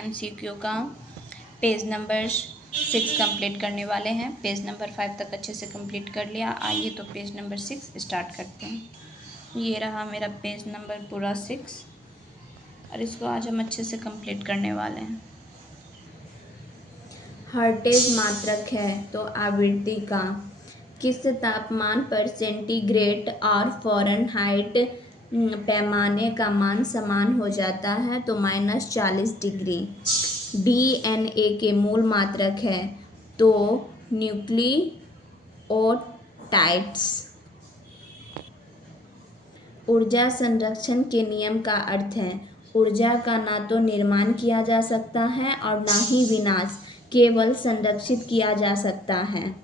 MCQ का page number 6 complete करने वाले हैं। पेज नंबर 5 तक अच्छे से कंप्लीट कर लिया। आइए तो पेज नंबर 6 स्टार्ट करते हैं। ये रहा मेरा पेज नंबर पूरा 6 और इसको आज हम अच्छे से कंप्लीट करने वाले हैं। हर्ट्ज मात्रक है तो आवृत्ति का किस तापमान पर सेंटीग्रेड और फ़ारेनहाइट पैमाने का मान समान हो जाता है तो -40 डिग्री। DNA के मूल मात्रक है तो न्यूक्लियोटाइड्स। ऊर्जा संरक्षण के नियम का अर्थ है ऊर्जा का ना तो निर्माण किया जा सकता है और ना ही विनाश, केवल संरक्षित किया जा सकता है।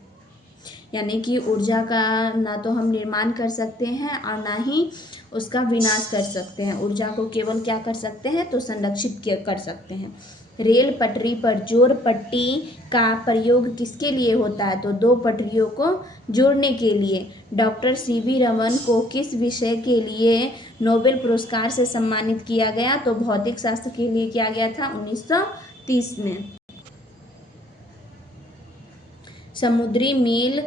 यानी कि ऊर्जा का ना तो हम निर्माण कर सकते हैं और ना ही उसका विनाश कर सकते हैं। ऊर्जा को केवल क्या कर सकते हैं तो संरक्षित कर सकते हैं। रेल पटरी पर जोड़ पट्टी का प्रयोग किसके लिए होता है तो दो पटरियों को जोड़ने के लिए। डॉक्टर CV रमन को किस विषय के लिए नोबेल पुरस्कार से सम्मानित किया गया तो भौतिक शास्त्र के लिए किया गया था 1930 में। समुद्री मील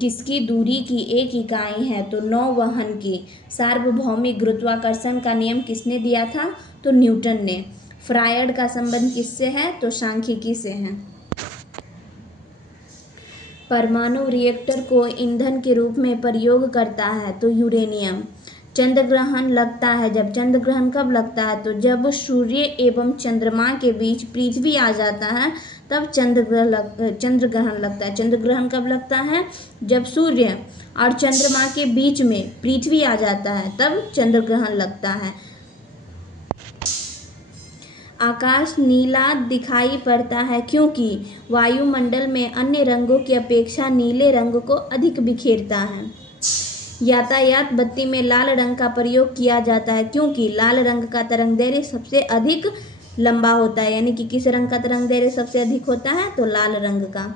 किसकी दूरी की एक इकाई है तो नौवहन की। सार्वभौमिक गुरुत्वाकर्षण का नियम किसने दिया था तो न्यूटन ने। फ्रायड का संबंध किससे है तो सांख्यिकी से है। परमाणु रिएक्टर को ईंधन के रूप में प्रयोग करता है तो यूरेनियम। चंद्र ग्रहण लगता है जब चंद्र ग्रहण कब लगता है तो जब सूर्य एवं चंद्रमा के बीच पृथ्वी आ जाता है तब चंद्र ग्रहण लगता है। चंद्र ग्रहण कब लगता है जब सूर्य और चंद्रमा के बीच में पृथ्वी आ जाता है तब चंद्र ग्रहण लगता है। आकाश नीला दिखाई पड़ता है क्योंकि वायुमंडल में अन्य रंगों की अपेक्षा नीले रंग को अधिक बिखेरता है। यातायात बत्ती में लाल रंग का प्रयोग किया जाता है क्योंकि लाल रंग का तरंगदैर्घ्य सबसे अधिक लंबा होता है। यानी कि किस रंग का तरंगदैर्घ्य सबसे अधिक होता है तो लाल रंग का।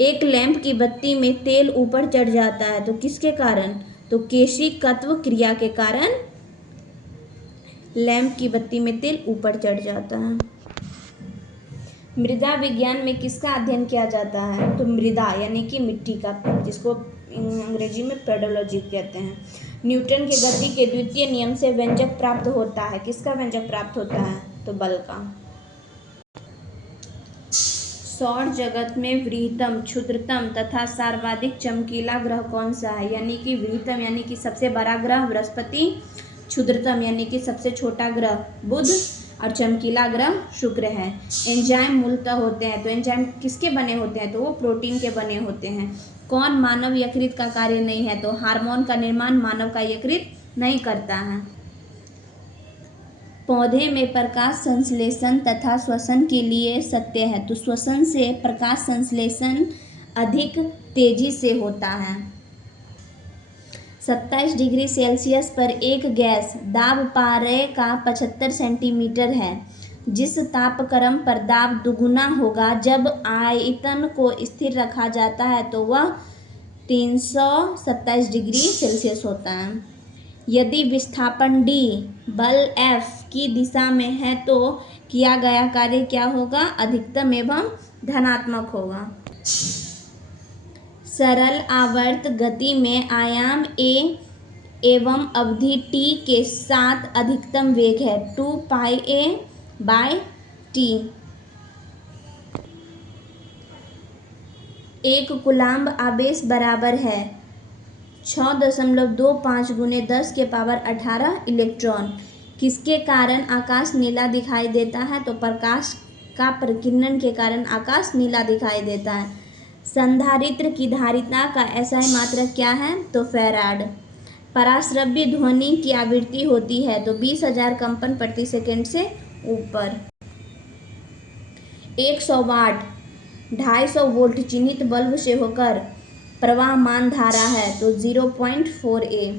एक लैंप की बत्ती में तेल ऊपर चढ़ जाता है तो किसके कारण तो केशिकत्व क्रिया के कारण लैंप की बत्ती में तेल ऊपर चढ़ जाता है। मृदा विज्ञान में किसका अध्ययन किया जाता है तो मृदा यानी कि मिट्टी का, जिसको अंग्रेजी में पेडोलॉजी कहते हैं। न्यूटन के गति के द्वितीय नियम से व्यंजक प्राप्त होता है। किसका व्यंजक प्राप्त होता है तो बल का। सौर जगत में वृहत्तम, क्षुद्रतम तथा सर्वाधिक चमकीला ग्रह कौन सा है। यानी कि वृहत्तम यानी कि सबसे बड़ा ग्रह बृहस्पति, क्षुद्रतम यानी कि सबसे छोटा ग्रह बुध और चमकीला ग्रह शुक्र है। एंजाइम मूलतः होते हैं तो एंजाइम किसके बने होते हैं तो वो प्रोटीन के बने होते हैं। कौन मानव यकृत का कार्य नहीं है तो हार्मोन का निर्माण मानव का यकृत नहीं करता है। पौधे में प्रकाश संश्लेषण तथा श्वसन के लिए सत्य है तो श्वसन से प्रकाश संश्लेषण अधिक तेजी से होता है। 27 डिग्री सेल्सियस पर एक गैस दाब पारे का 75 सेंटीमीटर है। जिस तापक्रम पर दाब दुगुना होगा जब आयतन को स्थिर रखा जाता है तो वह 327 डिग्री सेल्सियस होता है। यदि विस्थापन D बल F की दिशा में है तो किया गया कार्य क्या होगा अधिकतम एवं धनात्मक होगा। सरल आवर्त गति में आयाम a एवं अवधि t के साथ अधिकतम वेग है 2πa/t। 1 कूलाम्ब आवेश बराबर है 6.25 × 10⁻18 इलेक्ट्रॉन। किसके कारण आकाश नीला दिखाई देता है तो प्रकाश का प्रकीर्णन के कारण आकाश नीला दिखाई देता है। संधारित्र की धारिता का SI मात्रक क्या है तो फैराड। पराश्रव्य ध्वनि की आवृत्ति होती है तो 20,000 कंपन प्रति सेकंड से ऊपर। 100 वाट 250 वोल्ट चिन्हित बल्ब से होकर प्रवाहमान धारा है तो 0.4A।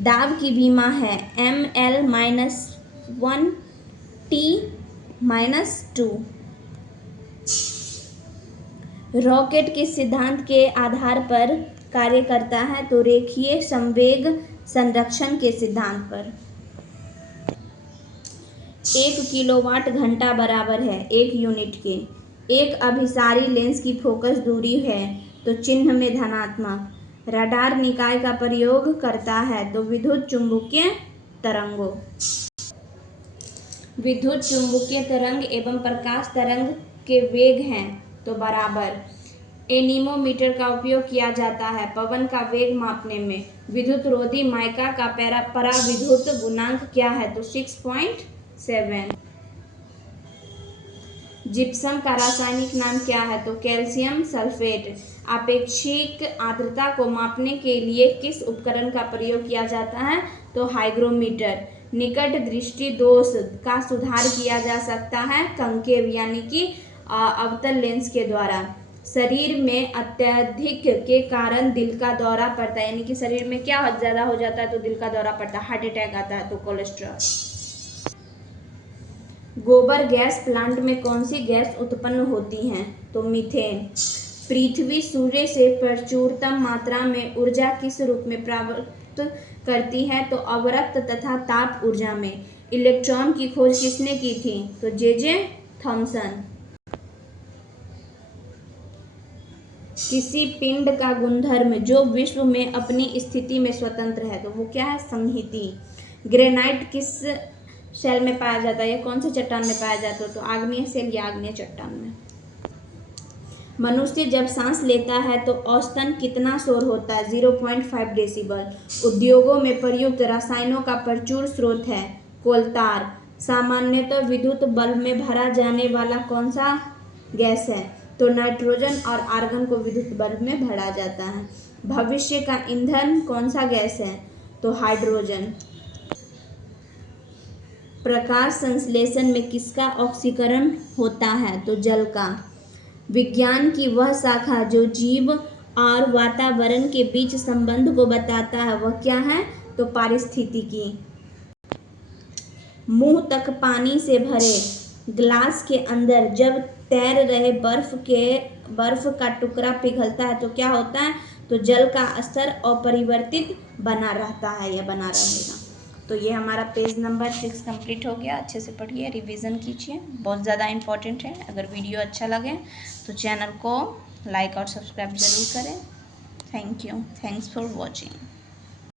दाब की विमा है ml-1T-2। रॉकेट किस सिद्धांत के आधार पर कार्य करता है तो रेखीय संवेग संरक्षण के सिद्धांत पर। 1 किलोवाट घंटा बराबर है 1 यूनिट के। एक अभिसारी लेंस की फोकस दूरी है तो चिन्ह में धनात्मक। रडार निकाय का प्रयोग करता है तो विद्युत चुम्बकीय तरंगों। विद्युत चुम्बकीय तरंग एवं प्रकाश तरंग के वेग हैं तो बराबर। एनीमोमीटर का उपयोग किया जाता है पवन का वेग मापने में। विद्युत रोधी माइका का पराविद्युत गुणांक क्या है तो 6.7। जिप्सम का रासायनिक नाम क्या है तो कैल्शियम सल्फेट। आपेक्षिक आर्द्रता को मापने के लिए किस उपकरण का प्रयोग किया जाता है तो हाइग्रोमीटर। निकट दृष्टि दोष का सुधार किया जा सकता है कंकेव यानी कि अवतल लेंस के द्वारा। शरीर में अत्यधिक के कारण दिल का दौरा पड़ता है, यानी कि शरीर में क्या ज़्यादा हो जाता है तो दिल का दौरा पड़ता है, हार्ट अटैक आता है तो कोलेस्ट्रॉल। गोबर गैस प्लांट में कौन सी गैस उत्पन्न होती है तो मीथेन। पृथ्वी सूर्य से प्रचुरतम मात्रा में ऊर्जा किस रूप में प्राप्त करती है तो अवरक्त तथा ताप ऊर्जा में। इलेक्ट्रॉन की खोज किसने की थी तो जे थॉमसन। किसी पिंड का गुणधर्म जो विश्व में अपनी स्थिति में स्वतंत्र है तो वो क्या है संहति। ग्रेनाइट किस सेल में पाया जाता है या कौन से चट्टान में पाया जाता है तो आग्नेय सेल या आग्नेय चट्टान में। मनुष्य जब सांस लेता है तो औसतन कितना शोर होता है 0.5 डेसिबल। उद्योगों में प्रयुक्त रसायनों का प्रचुर स्रोत है कोलतार। सामान्यतः विद्युत बल्ब में भरा जाने वाला कौन सा गैस है तो नाइट्रोजन और आर्गन को विद्युत बल्ब में भरा जाता है। भविष्य का ईंधन कौन सा गैस है तो हाइड्रोजन। प्रकाश संश्लेषण में किसका ऑक्सीकरण होता है तो जल का। विज्ञान की वह शाखा जो जीव और वातावरण के बीच संबंध को बताता है वह क्या है तो पारिस्थितिकी। मुंह तक पानी से भरे ग्लास के अंदर जब तैर रहे बर्फ का टुकड़ा पिघलता है तो क्या होता है तो जल का स्तर अपरिवर्तित बना रहता है या बना रहेगा। तो ये हमारा पेज नंबर 6 कंप्लीट हो गया। अच्छे से पढ़िए, रिवीजन कीजिए, बहुत ज़्यादा इम्पोर्टेंट है। अगर वीडियो अच्छा लगे तो चैनल को लाइक और सब्सक्राइब ज़रूर करें। Thank you, thanks for watching.